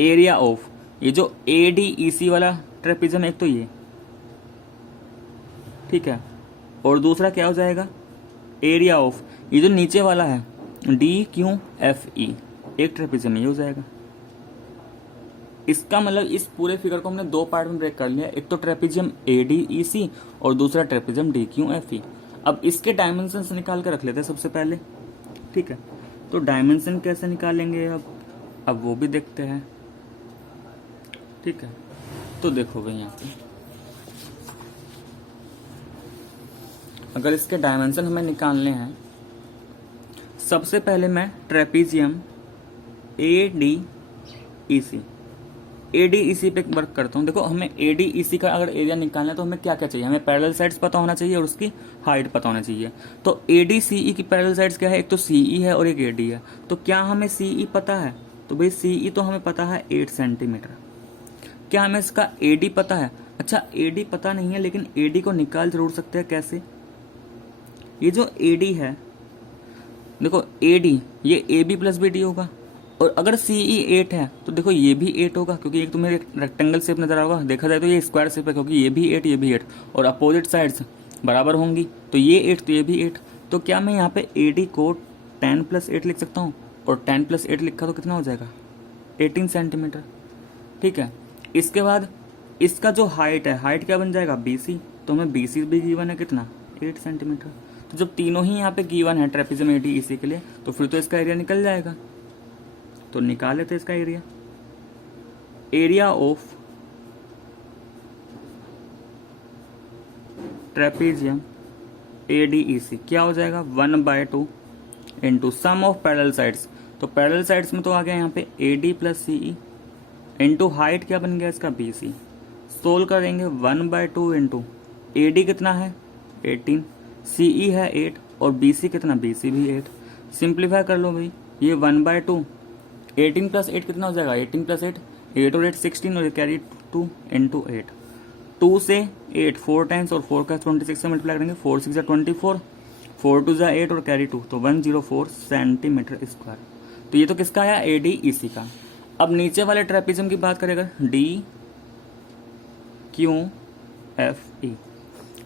एरिया ऑफ, ये जो ए डी ई सी वाला ट्रेपिज्म एक तो ये, ठीक है, और दूसरा क्या हो जाएगा एरिया ऑफ ये जो नीचे वाला है डी क्यू एफ ई, एक ट्रेपिज्म ये हो जाएगा। इसका मतलब इस पूरे फिगर को हमने दो पार्ट में ब्रेक कर लिया, एक तो ट्रेपिज्म ए डी ई सी और दूसरा trapezium D Q F E. अब इसके डायमेंशन निकाल के रख लेते हैं सबसे पहले, ठीक है। तो डायमेंशन कैसे निकालेंगे अब वो भी देखते हैं, ठीक है। तो देखो भाई यहाँ पे अगर इसके डायमेंशन हमें निकालने हैं, सबसे पहले मैं ट्रेपिजियम ए डी ई सी एडीईसी पे वर्क करता हूँ। देखो हमें एडीईसी का अगर एरिया निकालना है तो हमें क्या क्या चाहिए, हमें पैरेलल साइड्स पता होना चाहिए और उसकी हाइट पता होना चाहिए। तो एडीसीई की पैरेलल साइड्स क्या है, एक तो सीई है और एक एडी है। तो क्या हमें सीई पता है, तो भाई सीई तो हमें पता है 8 सेंटीमीटर। क्या हमें इसका एडी पता है, अच्छा एडी पता नहीं है लेकिन एडी को निकाल जरूर सकते हैं। कैसे, ये जो एडी है देखो एडी ये A B plus B D होगा, और अगर सीई 8 है तो देखो ये भी 8 होगा, क्योंकि एक तुम्हें रेक्टेंगल शेप नजर आएगा, देखा जाए तो ये स्क्वायर शेप है क्योंकि ये भी 8 ये भी 8 और अपोजिट साइड्स बराबर होंगी, तो ये 8 तो ये भी 8। तो क्या मैं यहाँ पे एडी को 10 + 8 लिख सकता हूँ, और 10 + 8 लिखा तो कितना हो जाएगा 18 सेंटीमीटर, ठीक है। इसके बाद इसका जो हाइट है, हाइट क्या बन जाएगा BC, तो हमें BC भी गिवन है कितना 8 सेंटीमीटर। तो जब तीनों ही यहाँ पे गिवन है ट्रेपिज्म एडीईसी के लिए, तो फिर तो इसका एरिया निकल जाएगा। तो निकाल लेते इसका area, area of trapezium ADEC क्या हो जाएगा 1/2 into sum of parallel sides. तो पैरेलल साइड्स में तो आ गया यहाँ पे AD + CE इंटू हाइट क्या बन गया इसका BC। सोल्व करेंगे 1/2 इंटू AD कितना है 18, CE है 8 और BC कितना, BC भी 8। सिंप्लीफाई कर लो भाई, ये 1/2 18 + 8 कितना हो जाएगा 18 + 8 8 और 8 16 और कैरी 2 इंटू 8, 2 से 8 4 टाइम्स और 4 का 26 से मल्टीप्लाई करेंगे, 4 6 24 4 2 8 और कैरी 2, तो 104 सेंटीमीटर स्क्वायर। तो ये तो किसका आया एडीईसी का। अब नीचे वाले ट्रेपिज्म की बात करें अगर डी क्यू एफ ई,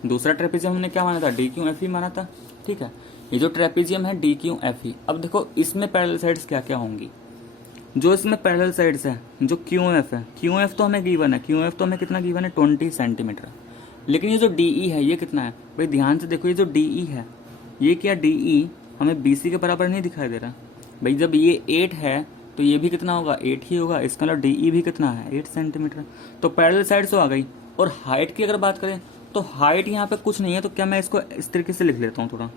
दूसरा ट्रेपिज्म हमने क्या माना था डी क्यू एफ ई माना था, ठीक है। ये जो ट्रेपिजियम है डी क्यू एफ ई, अब देखो इसमें पैरेलल साइड्स क्या क्या होंगी। जो इसमें पैरेलल साइड्स है, जो क्यू एफ है, क्यू एफ तो हमें गिवन है, क्यू एफ तो हमें कितना गिवन है 20 सेंटीमीटर। लेकिन ये जो डीई है ये कितना है भाई, ध्यान से देखो, ये जो डीई है ये क्या डीई हमें बीसी के बराबर नहीं दिखाई दे रहा भाई। जब ये 8 है तो ये भी कितना होगा 8 ही होगा, इसका मतलब डीई भी कितना है 8 सेंटीमीटर। तो पैरेलल साइड्स तो आ गई। और हाइट की अगर बात करें तो हाइट यहाँ पे कुछ नहीं है, तो क्या मैं इसको इस तरीके से लिख लेता हूँ थोड़ा।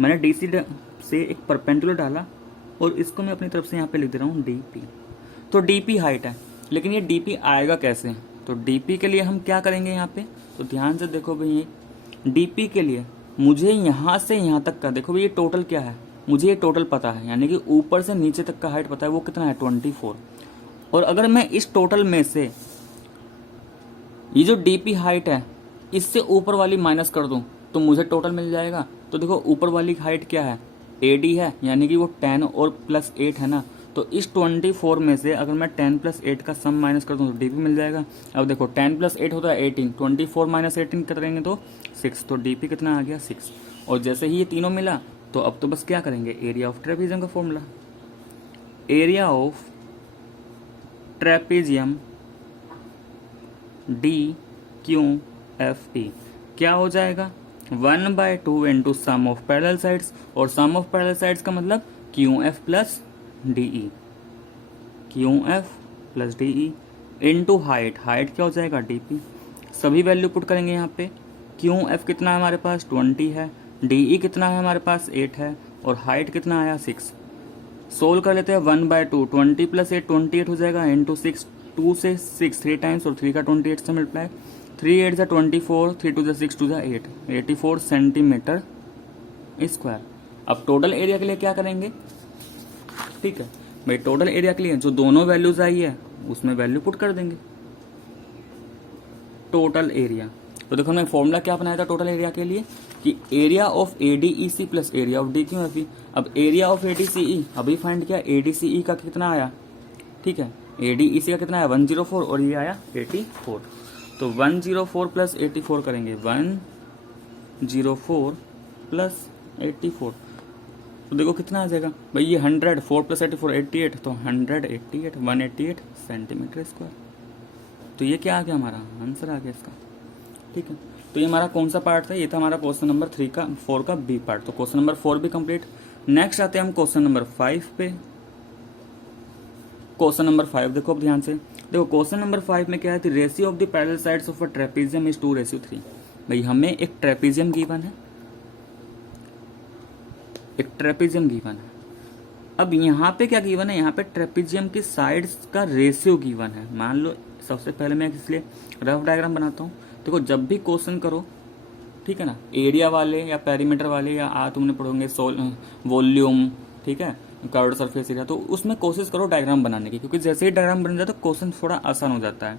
मैंने डीसी से एक परपेंडिकुलर डाला और इसको मैं अपनी तरफ से यहाँ पे लिख दे रहा हूँ डीपी। तो डीपी हाइट है, लेकिन ये डीपी आएगा कैसे, तो डीपी के लिए हम क्या करेंगे यहाँ पे, तो ध्यान से देखो भाई, डीपी के लिए मुझे यहाँ से यहाँ तक का, देखो भाई ये टोटल क्या है, मुझे ये टोटल पता है, यानी कि ऊपर से नीचे तक का हाइट पता है, वो कितना है 24। और अगर मैं इस टोटल में से ये जो डीपी हाइट है इससे ऊपर वाली माइनस कर दूं तो मुझे टोटल मिल जाएगा। तो देखो ऊपर वाली हाइट क्या है AD है, यानी कि वो 10 और +8 है ना, तो इस 24 में से अगर मैं 10 + 8 का सम माइनस कर दूं तो डीपी मिल जाएगा। अब देखो 10 + 8 होता है 18, 24 - 18 करेंगे तो 6, तो डीपी कितना आ गया 6। और जैसे ही ये तीनों मिला तो अब तो बस क्या करेंगे, एरिया ऑफ ट्रेपेजियम का formula, area of trapezium DQFE क्या हो जाएगा 1/2 into sum of parallel sides, और सम ऑफ पैरेलल साइड्स का मतलब QF + DE, QF + DE into height, हाइट क्या हो जाएगा DP। सभी वैल्यू पुट करेंगे यहाँ पे, QF कितना है हमारे पास 20 है, DE कितना है हमारे पास 8 है, और हाइट कितना आया 6। सोल्व कर लेते हैं 1/2, 20 + 8 28 हो जाएगा, इंटू 6, 2 से 6 3 टाइम्स और 3 का 28 से मल्टीप्लाई, 3 8 = 24, 3 2 = 6, 2 = 8, 84 सेंटीमीटर स्क्वायर। अब टोटल एरिया के लिए क्या करेंगे, ठीक है भाई, टोटल एरिया के लिए जो दोनों वैल्यूज आई है उसमें वैल्यू पुट कर देंगे टोटल एरिया। तो देखो हमने फॉर्मूला क्या बनाया था टोटल एरिया के लिए कि एरिया ऑफ एडीईसी + एरिया ऑफ डीक्यूएफई। अब एरिया ऑफ एडीसीई अभी फाइंड किया, एडीसीई का कितना आया, ठीक है, AD इसी का कितना है 104 और ये आया 84। तो 104 प्लस 84 करेंगे, 104 प्लस 84, तो देखो कितना आ जाएगा भाई, ये 100, 4 प्लस 84 88, तो 188 सेंटीमीटर स्क्वायर। तो ये क्या आ गया, हमारा आंसर आ गया इसका। ठीक है, तो ये हमारा कौन सा पार्ट था, ये था हमारा क्वेश्चन नंबर 4 का बी पार्ट। तो क्वेश्चन नंबर 4 भी कंप्लीट। नेक्स्ट आते हैं हम क्वेश्चन नंबर 5 पे। क्वेश्चन नंबर 5 देखो अब ध्यान से, देखो क्वेश्चन नंबर 5 में क्या है, ratio of the parallel sides of a trapezium is 2:3। भाई हमें एक ट्रेपेजियम गिवन है, एक ट्रेपेजियम गिवन है। अब यहाँ पे क्या गिवन है, यहाँ पे ट्रेपेजियम की साइड्स का रेशियो गिवन है। मान लो सबसे पहले मैं इसलिए रफ डायग्राम बनाता हूँ। देखो जब भी क्वेश्चन करो, ठीक है ना, एरिया वाले या पेरीमीटर वाले या तुमने पढ़ोगे वॉल्यूम, ठीक है, कर्व्ड सरफेस एरिया, तो उसमें कोशिश करो डायग्राम बनाने की, क्योंकि जैसे ही डायग्राम बन जाता है तो क्वेश्चन थोड़ा आसान हो जाता है।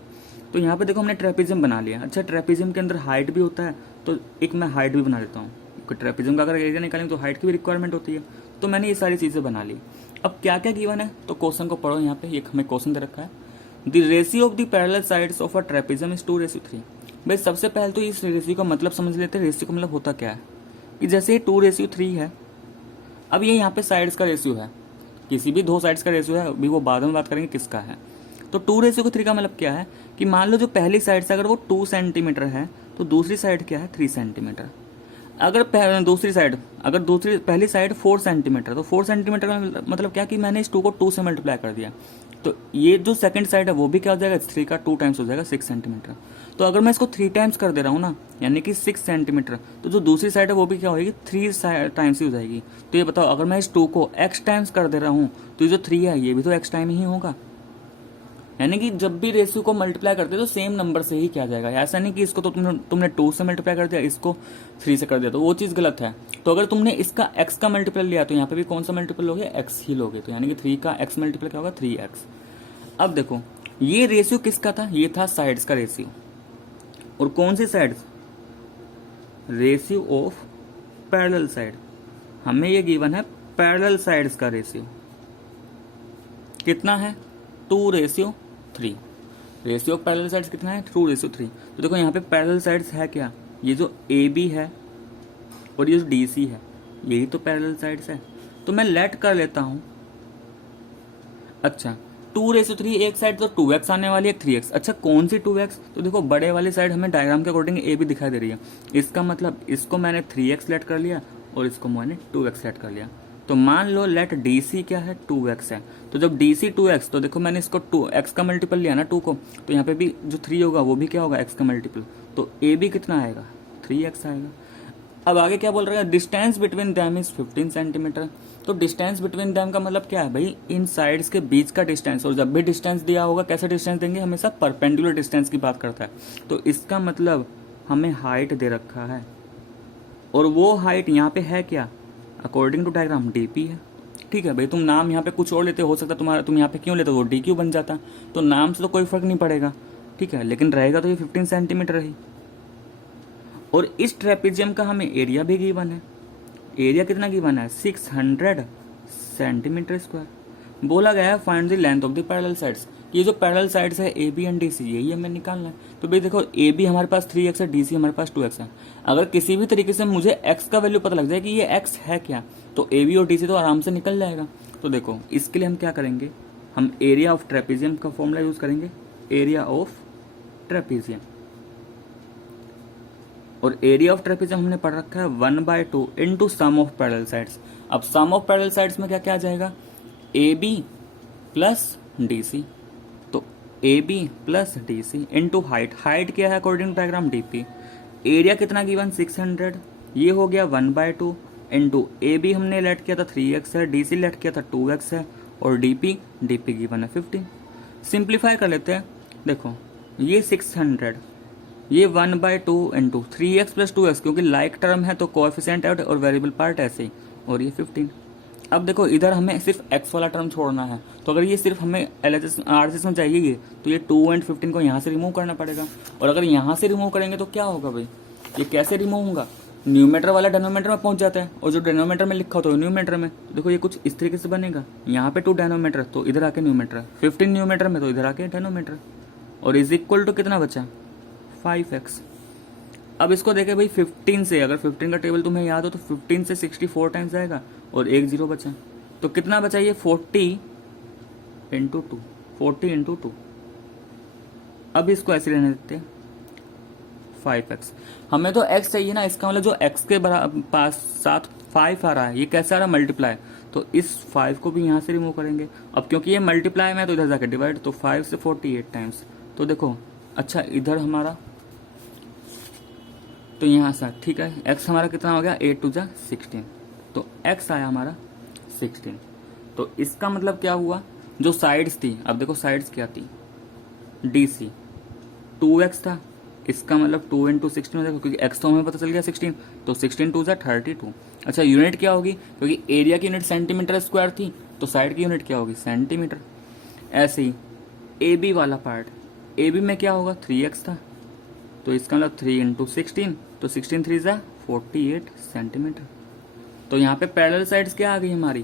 तो यहाँ पे देखो हमने ट्रेपेजियम बना लिया। अच्छा, ट्रेपेजियम के अंदर हाइट भी होता है, तो एक मैं हाइट भी बना देता हूँ। ट्रेपेजियम का अगर एरिया निकालेंगे तो हाइट की भी रिक्वायरमेंट होती है। तो मैंने ये सारी चीज़ें बना ली। अब क्या क्या गिवन है, तो क्वेश्चन को पढ़ो। यहाँ पे एक हमें क्वेश्चन दे रखा है, the ratio of the parallel sides of a trapezium is 2:3। भाई सबसे पहले तो इस रेशियो का मतलब समझ लेते हैं। रेशियो का मतलब होता क्या है कि जैसे 2:3 है, अब ये यहाँ पे साइड्स का रेशियो है, किसी भी दो साइड्स का रेशियो है, अभी वो बाद में बात करेंगे किसका है। तो 2:3 का मतलब क्या है कि मान लो जो पहली साइड से अगर वो 2 सेंटीमीटर है, तो दूसरी साइड क्या है 3 सेंटीमीटर। अगर पहली साइड 4 सेंटीमीटर, तो 4 सेंटीमीटर का मतलब क्या कि मैंने इस 2 को 2 से मल्टीप्लाई कर दिया, तो ये जो सेकंड साइड है वो भी क्या हो जाएगा, 3 का 2 टाइम्स हो जाएगा 6 सेंटीमीटर। तो अगर मैं इसको 3 टाइम्स कर दे रहा हूँ ना, यानी कि 6 सेंटीमीटर, तो जो दूसरी साइड है वो भी क्या होगी 3 टाइम्स ही हो जाएगी। तो ये बताओ, अगर मैं इस 2 को x टाइम्स कर दे रहा हूँ, तो ये जो 3 है ये भी तो x टाइम ही होगा। यानी कि जब भी रेशियो को मल्टीप्लाई करते तो सेम नंबर से ही किया जाएगा। ऐसा नहीं कि इसको तो तुमने 2 से मल्टीप्लाई कर दिया, इसको 3 से कर दिया, तो वो चीज़ गलत है। तो अगर तुमने इसका x का मल्टीपल लिया, तो यहाँ पे भी कौन सा मल्टीपल लोगे, x ही लोगे। तो यानी कि 3 का x मल्टीपल क्या होगा 3x। अब देखो ये रेशियो किसका था, ये था साइड्स का रेशियो। और कौन सी sides, ratio of parallel side. हमें ये गिवन है पैरेलल साइड्स का रेशियो कितना है 2:3। रेशियो ऑफ पैरेलल साइड्स कितना है 2:3। तो देखो यहाँ पे पैरेलल साइड्स है क्या, ये जो AB है और ये जो DC है, यही तो पैरेलल साइड्स है। तो मैं लेट कर लेता हूं। अच्छा 2:3, एक साइड तो 2x आने वाली है, 3x। अच्छा कौन सी 2x, तो देखो बड़े वाली साइड हमें डायग्राम के अकॉर्डिंग AB दिखाई दे रही है। इसका मतलब इसको मैंने 3x लेट कर लिया और इसको मैंने 2x लेट कर लिया। तो मान लो लेट DC क्या है 2x है। तो जब DC 2x, तो देखो मैंने इसको 2x का मल्टीपल लिया ना 2 को, तो यहाँ पे भी जो 3 होगा वो भी क्या होगा x का मल्टीपल। तो AB कितना आएगा 3x आएगा। अब आगे क्या बोल रहा है, distance between them is 15 centimetre. तो डिस्टेंस बिटवीन दैम का मतलब क्या है भाई, इन साइड्स के बीच का डिस्टेंस। और जब भी डिस्टेंस दिया होगा कैसा डिस्टेंस देंगे, हमेशा परपेंडिकुलर डिस्टेंस की बात करता है। तो इसका मतलब हमें हाइट दे रखा है, और वो हाइट यहाँ पे है क्या, अकॉर्डिंग टू डायग्राम DP है। ठीक है भाई, तुम नाम यहाँ पे कुछ और लेते हो सकता तुम्हारा, तुम यहाँ पे क्यों लेते हो, वो DQ बन जाता। तो नाम से तो कोई फर्क नहीं पड़ेगा, ठीक है, लेकिन रहेगा तो ये 15 सेंटीमीटर ही। और इस ट्रेपेजियम का हमें एरिया भी गिवन है। एरिया कितना गिवन है 600 सेंटीमीटर स्क्वायर। बोला गया है find the length of the parallel sides. ये जो पैरेलल साइड्स है AB एंड DC, यही हमें निकालना है। तो भाई देखो AB हमारे पास 3x है, DC हमारे पास 2x है। अगर किसी भी तरीके से मुझे x का वैल्यू पता लग जाए कि ये x है क्या, तो AB और DC तो आराम से निकल जाएगा। तो देखो इसके लिए हम क्या करेंगे, हम एरिया ऑफ ट्रेपेजियम का फॉर्मूला यूज करेंगे, एरिया ऑफ ट्रेपेजियम। और एरिया ऑफ ट्रेपेजियम हमने पढ़ रखा है 1/2 into sum of parallel sides. अब सम ऑफ पैरेलल साइड्स में क्या क्या आ जाएगा, AB प्लस DC। तो AB plus DC height height. हाइट क्या है according to diagram DP। Area कितना गिवन 600, ये हो गया 1/2 इंटू AB हमने लेट किया था 3x है, DC लेट किया था 2x है, और DP गिवन है 15। सिंप्लीफाई कर लेते हैं। देखो ये 600, ये 1/2 इंटू 3x प्लस 2x, क्योंकि लाइक टर्म है तो कोएफिशिएंट है और वेरिएबल पार्ट ऐसे ही, और ये 15। अब देखो इधर हमें सिर्फ x वाला टर्म छोड़ना है। तो अगर ये सिर्फ हमें LHS RHS में चाहिए ये, तो ये 2 और 15 को यहाँ से रिमूव करना पड़ेगा। और अगर यहाँ से रिमूव करेंगे तो क्या होगा भाई, ये कैसे रिमूव होगा, न्यूमेटर वाला डेनोमीटर में पहुंच जाता है और जो डेनोमीटर में लिखा होता है न्यूमेटर में। तो देखो ये कुछ इस तरीके से बनेगा, यहाँ पे 2 डेनोमीटर तो इधर आके न्यूमेटर, 15 न्यूमेटर में तो इधर आके डेनोमीटर, और इज इक्वल टू कितना बचा 5x। अब इसको देखे भाई 15 से, अगर 15 का टेबल तुम्हें याद हो तो 15 से 64 टाइम्स जाएगा और एक जीरो बचा, तो कितना बचा ये 40 इंटू 2, 40 इंटू 2। अब इसको ऐसे रहने देते हैं 5x। हमें तो x चाहिए ना, इसका मतलब जो x के पास साथ 5 आ रहा है ये कैसे आ रहा है मल्टीप्लाई, तो इस 5 को भी यहाँ से रिमूव करेंगे। अब क्योंकि ये मल्टीप्लाई में तो इधर जाकर डिवाइड, तो 5 से 48 टाइम्स। तो देखो अच्छा इधर हमारा तो यहाँ से ठीक है, x हमारा कितना हो गया 8 2 16, तो x आया हमारा 16। तो इसका मतलब क्या हुआ, जो साइड्स थी, अब देखो साइड्स क्या थी, DC 2x था, इसका मतलब 2 इंटू 16 हो जाएगा क्योंकि x तो हमें पता चल गया 16, तो 16 2 32। अच्छा यूनिट क्या होगी, क्योंकि एरिया की यूनिट सेंटीमीटर स्क्वायर थी तो साइड की यूनिट क्या होगी सेंटीमीटर। ऐसे ही AB वाला पार्ट, AB में क्या होगा 3x था, तो इसका मतलब 3 इंटू 16, तो 16 3 48 सेंटीमीटर। तो यहाँ पे पैरेलल साइड्स क्या आ गई हमारी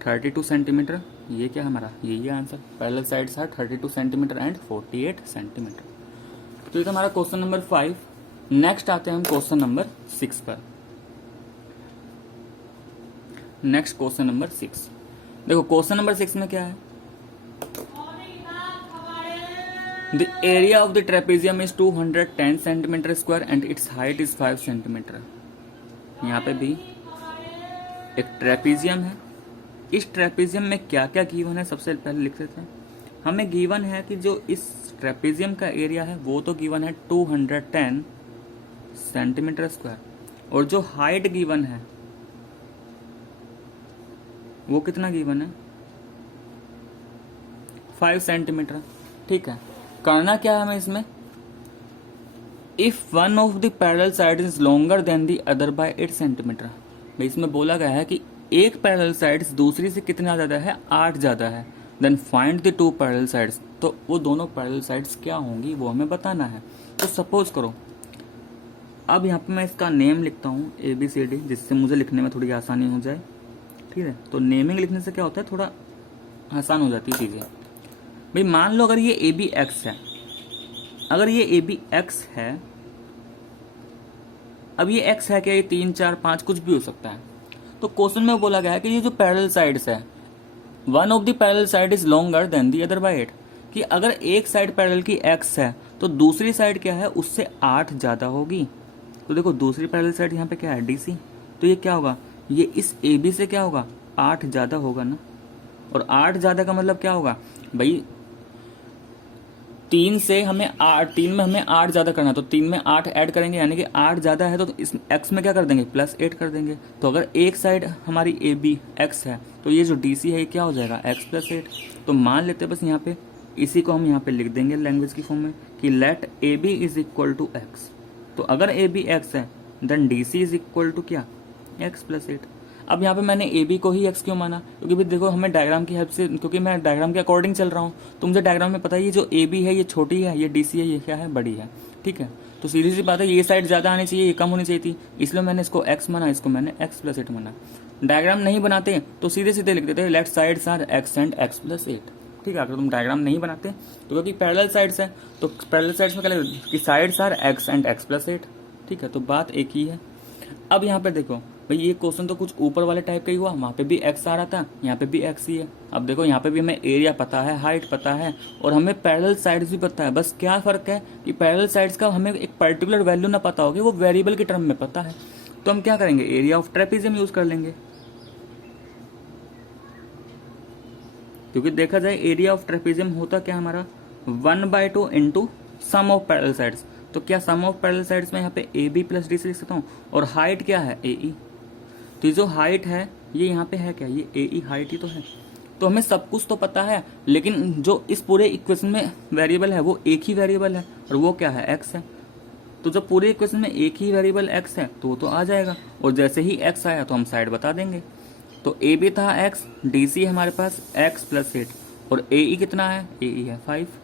32 सेंटीमीटर। ये क्या हमारा यही है answer, parallel sides are 32 centimetre and 48 centimetre. तो ये तो हमारा क्वेश्चन नंबर 5। नेक्स्ट आते हैं हम क्वेश्चन नंबर 6 पर। नेक्स्ट क्वेश्चन नंबर 6, देखो क्वेश्चन नंबर 6 में क्या है, the area of the trapezium is 210 centimetre square and it's height is 5 centimetre. यहाँ पे भी एक ट्रेपेजियम है, इस ट्रेपेजियम में क्या क्या गिवन है सबसे पहले लिख लेते हैं। हमें गिवन है कि जो इस ट्रेपेजियम का एरिया है वो तो गिवन है 210 सेंटीमीटर स्क्वायर, और जो हाइट गिवन है वो कितना गिवन है 5 सेंटीमीटर। ठीक है, करना क्या है हमें इसमें, if one of the parallel side is longer than the other by 8 centimetre. इसमें बोला गया है कि एक पैरेलल साइड्स दूसरी से कितना ज्यादा है 8 ज्यादा है, then find the 2 parallel sides. तो वो दोनों पैरेलल साइड्स क्या होंगी वो हमें बताना है। तो सपोज करो, अब यहाँ पे मैं इसका नेम लिखता हूँ ABCD, जिससे मुझे लिखने में थोड़ी आसानी हो जाए। ठीक है, तो नेमिंग लिखने से क्या होता है थोड़ा आसान हो जाती है चीजें। भाई मान लो अगर ये ABX है, अगर ये ABX है, अब ये x है क्या, ये 3 4 5 कुछ भी हो सकता है। तो क्वेश्चन में बोला गया है कि ये जो पैरेलल साइड्स है, one of the parallel side is longer than the other by 8, कि अगर एक साइड पैरेलल की x है तो दूसरी साइड क्या है उससे 8 ज्यादा होगी। तो देखो दूसरी पैरेलल साइड यहाँ पे क्या है DC, तो ये क्या होगा, ये इस AB से क्या होगा 8 ज्यादा होगा ना। और 8 ज्यादा का मतलब क्या होगा भाई, 3 से हमें 8, 3 में हमें 8 ज्यादा करना है तो 3 में 8 ऐड करेंगे, यानी कि 8 ज्यादा है तो इस x में क्या कर देंगे +8 कर देंगे। तो अगर एक साइड हमारी ABX है तो ये जो DC है ये क्या हो जाएगा x + 8। तो मान लेते हैं बस यहाँ पे, इसी को हम यहाँ पे लिख देंगे लैंग्वेज की फॉर्म में कि let AB is equal to x। तो अगर ABX है then DC is equal to क्या x + 8। अब यहाँ पे मैंने AB को ही x क्यों माना, क्योंकि भी देखो हमें डायग्राम की हेल्प से, क्योंकि मैं डायग्राम के अकॉर्डिंग चल रहा हूँ, तो मुझे डायग्राम में पता है ये जो AB है ये छोटी है, ये DC है ये क्या है बड़ी है। ठीक है, तो सीधी सी बात है ये साइड ज्यादा आनी चाहिए ये कम होनी चाहिए थी, इसलिए मैंने इसको x माना, इसको मैंने x + 8 माना। डायग्राम नहीं बनाते तो सीधे सीधे लिख देते left sides are x and x + 8। ठीक है, अगर तुम डायग्राम नहीं बनाते तो क्योंकि पैरेलल साइड्स है तो पैरेलल साइड्स में क्या लगेगा कि sides are x and x + 8। ठीक है, तो बात एक ही है। अब यहाँ पे देखो भाई ये क्वेश्चन तो कुछ ऊपर वाले टाइप का ही हुआ, वहाँ पे भी x आ रहा था, यहाँ पे भी x ही है। अब देखो यहाँ पे भी हमें एरिया पता है, हाइट पता है और हमें पैरेलल साइड्स भी पता है। बस क्या फर्क है कि पैरेलल साइड्स का हमें एक पर्टिकुलर वैल्यू ना पता होगी, वो वेरिएबल के टर्म में पता है। तो हम क्या करेंगे एरिया ऑफ ट्रेपेजियम यूज कर लेंगे, क्योंकि देखा जाए एरिया ऑफ ट्रेपेजियम होता क्या हमारा 1/2 into sum of parallel sides. तो क्या सम ऑफ पैरेलल साइड्स में यहाँ पे AB + DC लिख सकता हूँ, और हाइट क्या है AE। तो ये जो हाइट है ये यहाँ पे है क्या, ये AE हाइट ही तो है। तो हमें सब कुछ तो पता है, लेकिन जो इस पूरे इक्वेशन में वेरिएबल है वो एक ही वेरिएबल है, और वो क्या है x है। तो जब पूरे इक्वेशन में एक ही वेरिएबल x है तो वो तो आ जाएगा, और जैसे ही x आया तो हम साइड बता देंगे। तो AB था x, DC है हमारे पास x + 8, और AE कितना है, AE है 5।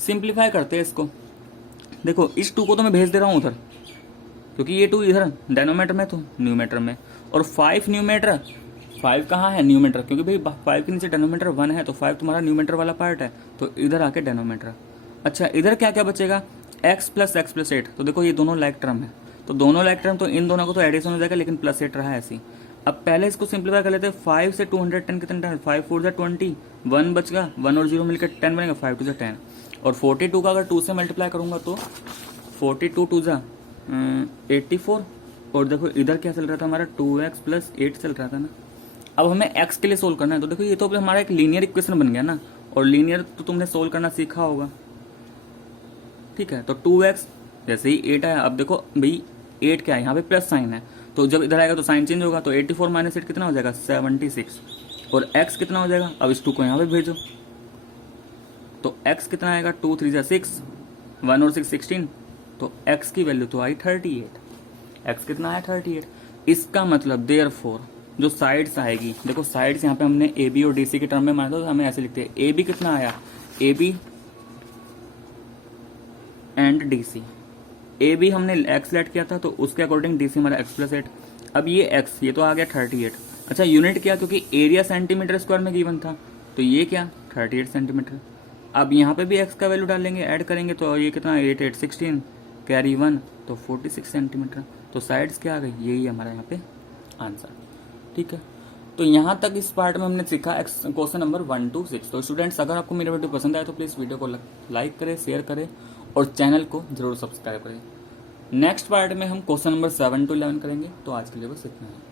सिंप्लीफाई करते हैं इसको, देखो इस 2 को तो मैं भेज दे रहा हूँ उधर, क्योंकि ये 2 इधर डेनोमीटर में तो न्यूमेटर में, और 5 न्यूमेटर, 5 कहाँ है न्यूमेटर, क्योंकि भाई 5 के नीचे डेनोमीटर 1 है तो 5 तुम्हारा न्यूमेटर वाला पार्ट है, तो इधर आके डेनोमीटर। अच्छा इधर क्या क्या बचेगा, x प्लस 8, तो देखो ये दोनों लाइक टर्म है, तो दोनों लाइक टर्म, तो इन दोनों को तो एडिशन हो जाएगा, लेकिन +8 रहा है ऐसी। अब पहले इसको सिंप्लीफाई कर लेते हैं, 5 से 210 कितना, 5 4 जा 20, 1 बच गया, 1 और 0 मिलकर 10 बनेगा, 5 2 जा 10, और 42 का अगर 2 से मल्टीप्लाई करूंगा तो 42 2 जा 84, और देखो इधर क्या चल रहा था हमारा 2x प्लस 8 चल रहा था ना। अब हमें x के लिए सोल्व करना है, तो देखो ये तो हमारा एक लीनियर इक्वेशन बन गया ना, और लीनियर तो तुमने सोल्व करना सीखा होगा, ठीक है। तो 2x जैसे ही 8 आया, अब देखो भाई 8 क्या है, यहाँ पे प्लस साइन है, तो जब इधर आएगा तो साइन चेंज होगा, तो 84 माइनस 8 कितना हो जाएगा 76, और x कितना हो जाएगा, अब इस 2 को यहाँ पे भेजो, तो x कितना आएगा 2 3 जा 6, 1 और 6 16, तो x की वैल्यू तो आई 38, x कितना आया 38। इसका मतलब देयरफॉर जो साइड्स आएगी, देखो साइड्स यहाँ पे हमने ए बी और डी सी के टर्म में माना था, तो हमें ऐसे लिखते हैं ए बी कितना आया, A B and D C, A B हमने x लेट किया था तो उसके अकॉर्डिंग डी सी हमारा x प्लस 8, अब ये x ये तो आ गया 38। अच्छा यूनिट क्या, क्योंकि एरिया सेंटीमीटर स्क्वायर में गिवन था, तो ये क्या 38 सेंटीमीटर। अब यहाँ पे भी x का वैल्यू डालेंगे, ऐड करेंगे, तो ये कितना 8 8 16 कैरी 1, तो 46 सेंटीमीटर। तो साइड्स क्या आ गई, यही हमारा यहाँ पे आंसर, ठीक है। तो यहाँ तक इस पार्ट में हमने सीखा क्वेश्चन नंबर 1 to 6। तो स्टूडेंट्स अगर आपको मेरा वीडियो पसंद आए तो प्लीज़ वीडियो को लाइक करें, शेयर करें और चैनल को जरूर सब्सक्राइब करें। नेक्स्ट पार्ट में हम क्वेश्चन नंबर 7 to 11 करेंगे। तो आज के लिए बस इतना है।